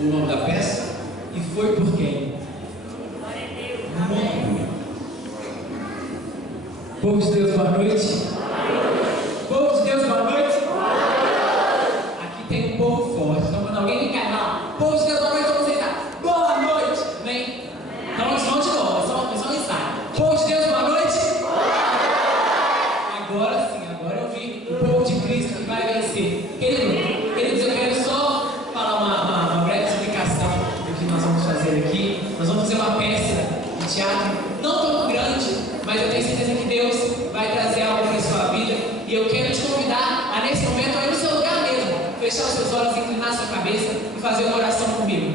o nome da peça, e foi por quem? Povo de Deus, boa noite. Povo de Deus, boa noite. Aqui tem um povo forte. Então, quando alguém me canal, povo de Deus, boa noite, vamos aceitar. Boa noite. Amém? Então, eles vão de novo. Eles vão ensinar. Povo de Deus, boa noite. Agora sim, agora eu vi o povo de Cristo que vai vencer. Queridos, eu quero só falar uma breve explicação do que nós vamos fazer aqui. Nós vamos fazer uma peça de teatro, não tão grande, mas eu tenho certeza que Deus vai trazer algo para a sua vida. E eu quero te convidar a, nesse momento, a ir no seu lugar mesmo, fechar os seus olhos, inclinar a sua cabeça e fazer uma oração comigo.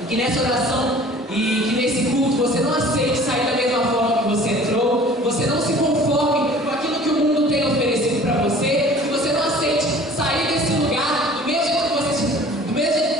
E que nessa oração e que nesse culto você não aceite sair da mesma forma que você entrou, você não se conforme com aquilo que o mundo tem oferecido para você, que você não aceite sair desse lugar do mesmo jeito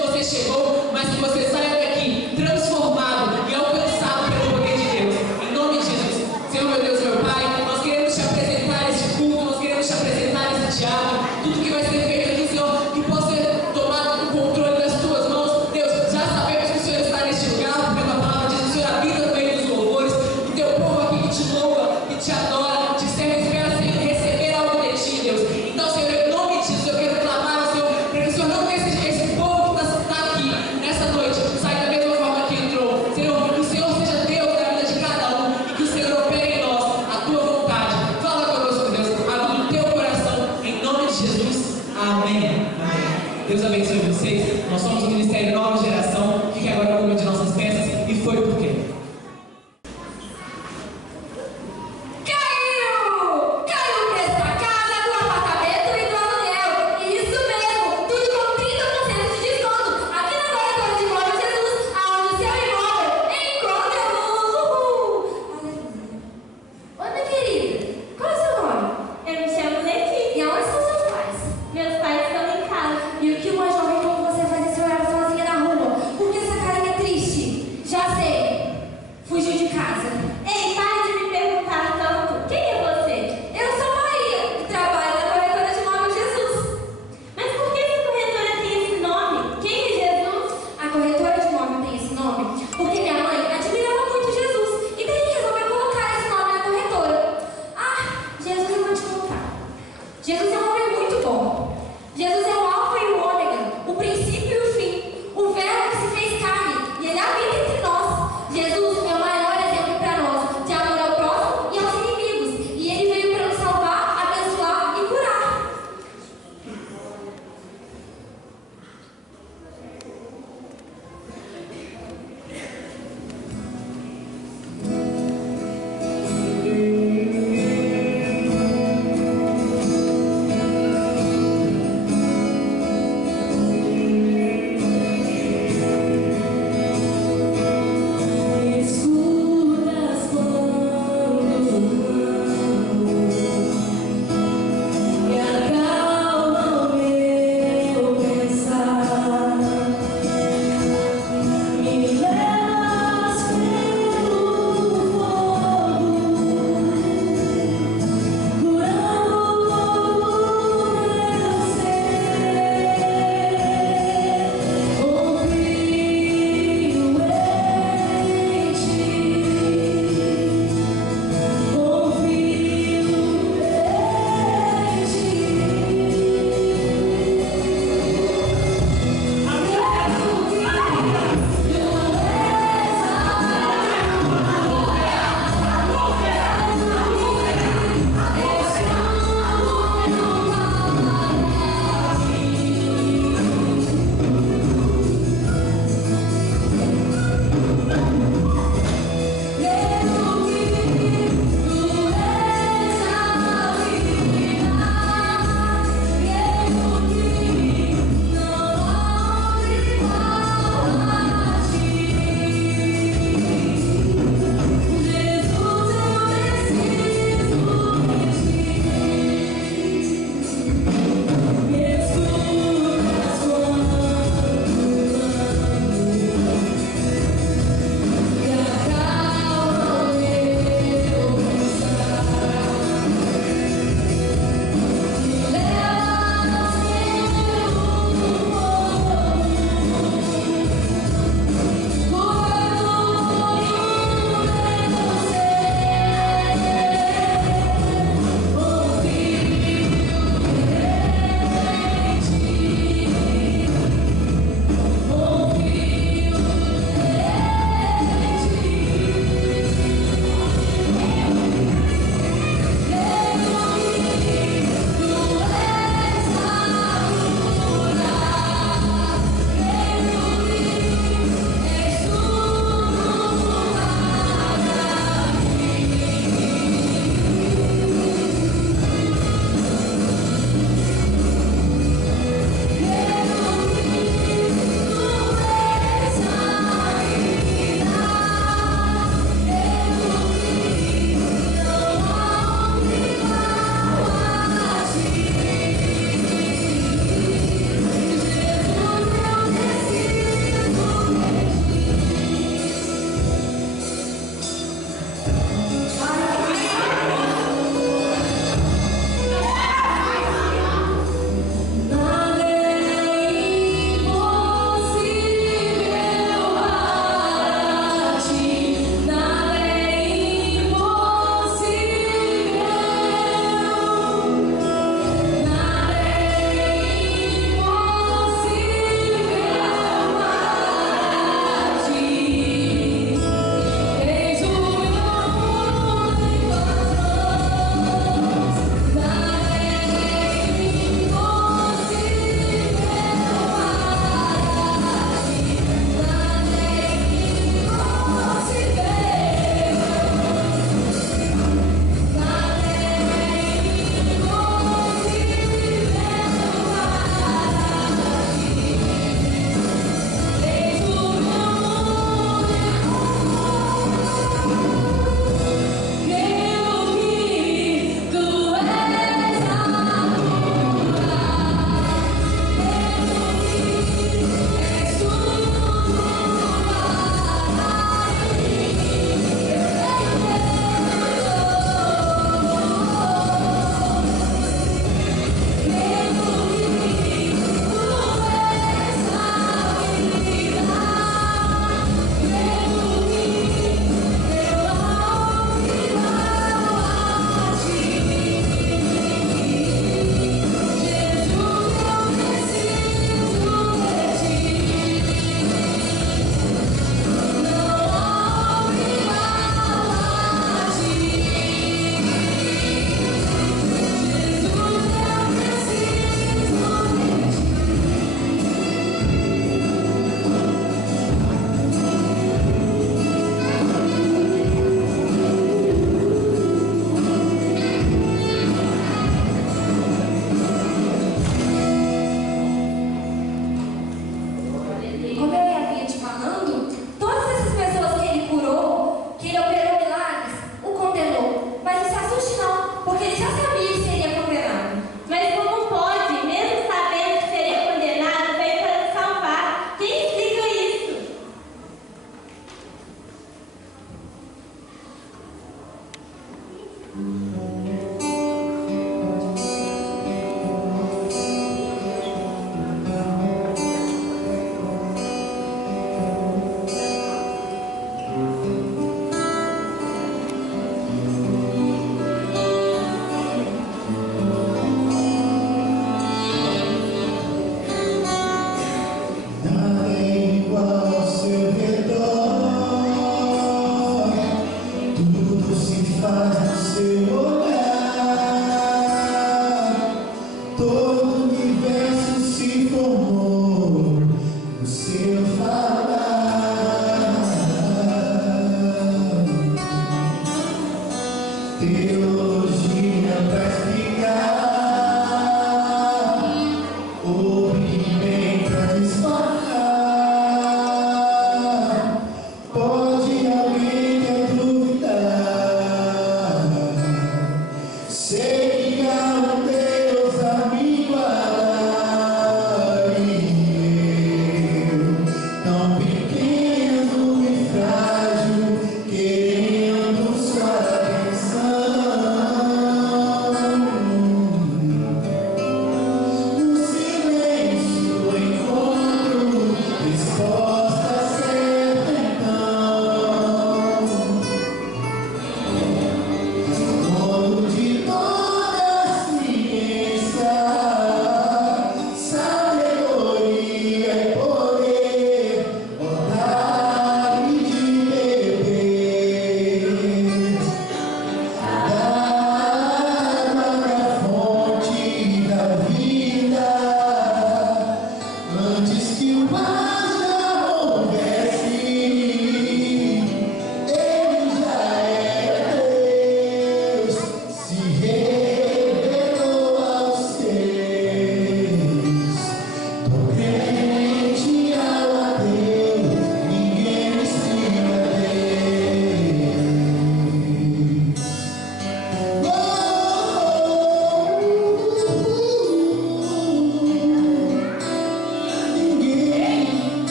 que você chegou, mas que você saia daqui transformado e alcançado pelo poder de Deus. Em nome de Jesus. Senhor, meu Deus, meu Pai, nós queremos te apresentar este culto, nós queremos te apresentar esse teatro, tudo que vai ser feito aqui, Senhor, que possa tomar o controle das tuas mãos. Deus, já sabemos que o Senhor está neste lugar, porque a tua palavra diz que o Senhor habita no meio dos louvores, o teu povo aqui que te louva, que te adora, te serve, espera, Senhor, receber algo de ti, Deus. Então, Senhor, em nome disso, eu quero clamar ao Senhor, para que o Senhor não deixe esse povo que está aqui nessa noite sair da mesma forma que entrou. Senhor, que o Senhor seja Deus da vida de cada um e que o Senhor opere em nós a tua vontade. Fala conosco, Deus, abre o teu coração, em nome de Jesus. Amém. Amém. Deus abençoe vocês. Nós somos o Ministério Nova Geração. Fique agora com uma de nossas peças. E foi por quê? Caiu o preço da casa, do apartamento e do aluguel. Isso mesmo, tudo com 30% de desconto. Aqui na Corretora de Imóveis Jesus, aonde o seu imóvel encontra luz. Aleluia. Oi, minha querida, qual é o seu nome? Eu me chamo Letícia. E aonde são seus pais? Meus pais estão em casa. E o que uma jovem como você faz esse horário sozinha na rua? Por que essa carinha triste? Já sei,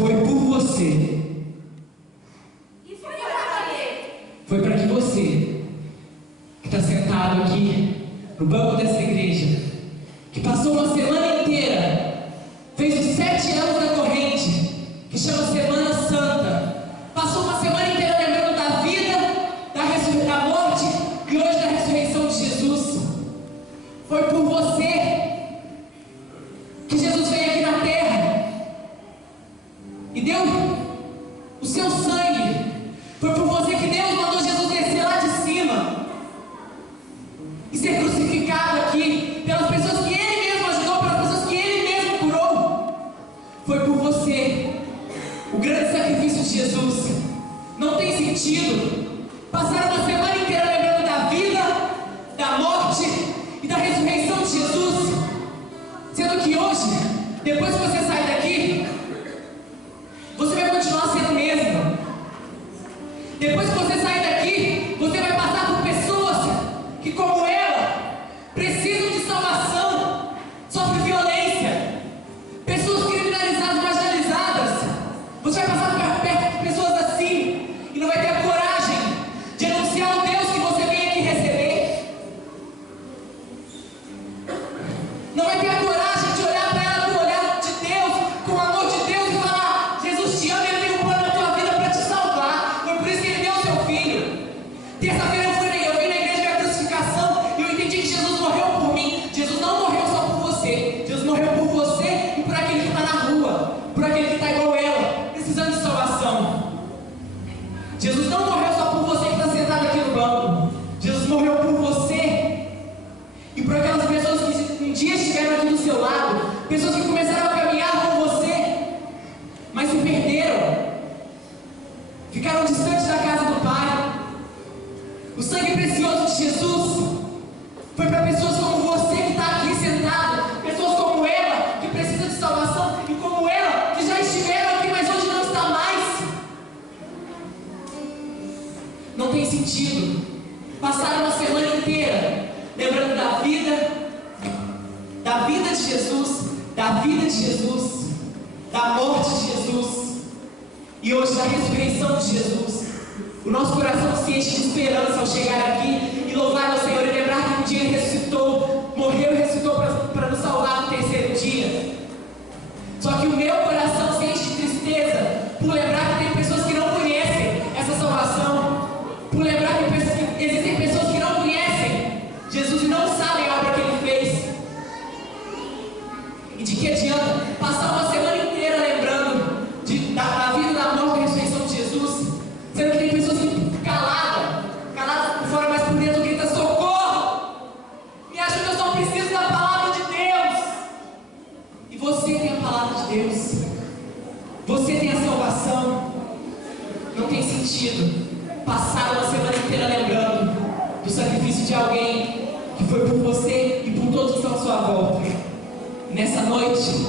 foi por você. E foi pra quê? Foi para que você, que está sentado aqui no banco dessa igreja, que passou uma semana inteira, fez os 7 anos da corrente, que chama Semana Santa, passou uma semana inteira lembrando da vida, da morte e hoje da ressurreição de Jesus. Foi por você que Jesus veio aqui na terra e deu o seu sangue. Foi por você que Deus mandou Jesus descer lá de cima e ser crucificado aqui pelas pessoas que Ele mesmo ajudou, pelas pessoas que Ele mesmo curou. Foi por você. O grande sacrifício de Jesus não tem sentido passar uma semana inteira lembrando da vida, da morte e da ressurreição de Jesus, sendo que hoje, depois que você sair daqui, você vai continuar sendo o mesmo. Depois que você sair daqui, você vai passar por pessoas que, como ela, precisam de salvação, sofrem violência, pessoas criminalizadas, marginalizadas. Você vai passar por perto de pessoas assim e não vai ter a coragem de anunciar o Deus que você vem aqui receber. Não vai ter a coragem de olhar para ela com o olhar de Deus, com o amor de Deus e falar: Jesus te ama e Ele tem um plano na tua vida para te salvar. Foi por isso que Ele deu o seu filho. Terça-feira eu vim na igreja da crucificação e eu entendi que Jesus morreu por mim. Jesus não morreu só por você. Jesus morreu por você e por aquele que está na rua, por aquele que está igual ela, precisando de salvação. Jesus não morreu só por você que está sentado aqui no banco. Jesus morreu por você e por aquelas pessoas que um dia estiveram aqui do seu lado, pessoas que começaram a caminhar com você, mas se perderam, ficaram distantes da casa do Pai. O sangue precioso de Jesus foi para pessoas como você que está aqui sentado, pessoas como ela que precisam de salvação e como ela que já estiveram aqui, mas hoje não está mais. Não tem sentido passar uma semana inteira lembrando da vida de Jesus, da vida de Jesus, da morte de Jesus e hoje da ressurreição de Jesus. O nosso coração se enche de esperança ao chegar aqui e louvar ao Senhor e lembrar que um dia Ele ressuscitou, morreu e ressuscitou para nos salvar no terceiro dia. Só que o meu coração se enche de tristeza por lembrar que tem pessoas que não conhecem essa salvação, por lembrar que existem pessoas que não conhecem Jesus e não sabem a obra que Ele fez. E de que adianta passar uma semana inteira lembrando da vida, da morte e da ressurreição de Jesus, sendo que tem pessoas que caladas por fora, mas por dentro grita: socorro! Me ajuda, eu só preciso da palavra de Deus. E você tem a palavra de Deus, você tem a salvação. Não tem sentido passar uma semana inteira lembrando do sacrifício de alguém que foi por você e por todos que estão à sua volta. Nessa noite,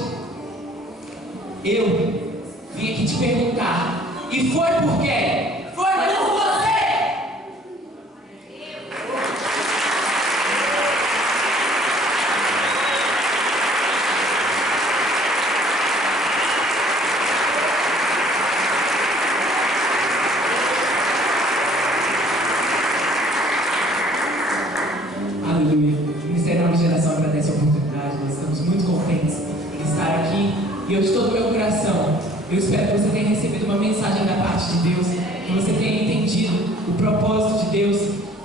eu vim aqui te perguntar: e foi por quê? Foi por você! Aleluia. O Ministério Nova Geração agradece a oportunidade. Nós estamos muito contentes em estar aqui. E eu, de todo o meu coração, eu espero que você tenha recebido uma mensagem da parte de Deus, que você tenha entendido o propósito de Deus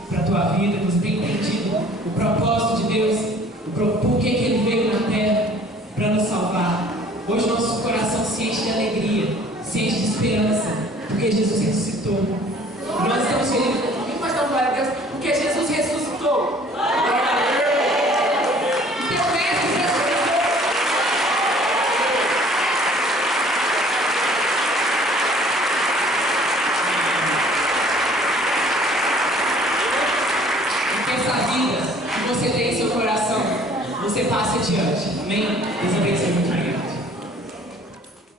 para a tua vida, que você tenha entendido o propósito de Deus, por que Ele veio na terra para nos salvar. Hoje nosso coração se enche de alegria, se enche de esperança, porque Jesus ressuscitou. E nós estamos felizes, mas não glória a Deus, porque Jesus ressuscitou. Você tem em seu coração, você passe adiante. Amém? Deus abençoe muito. Obrigado.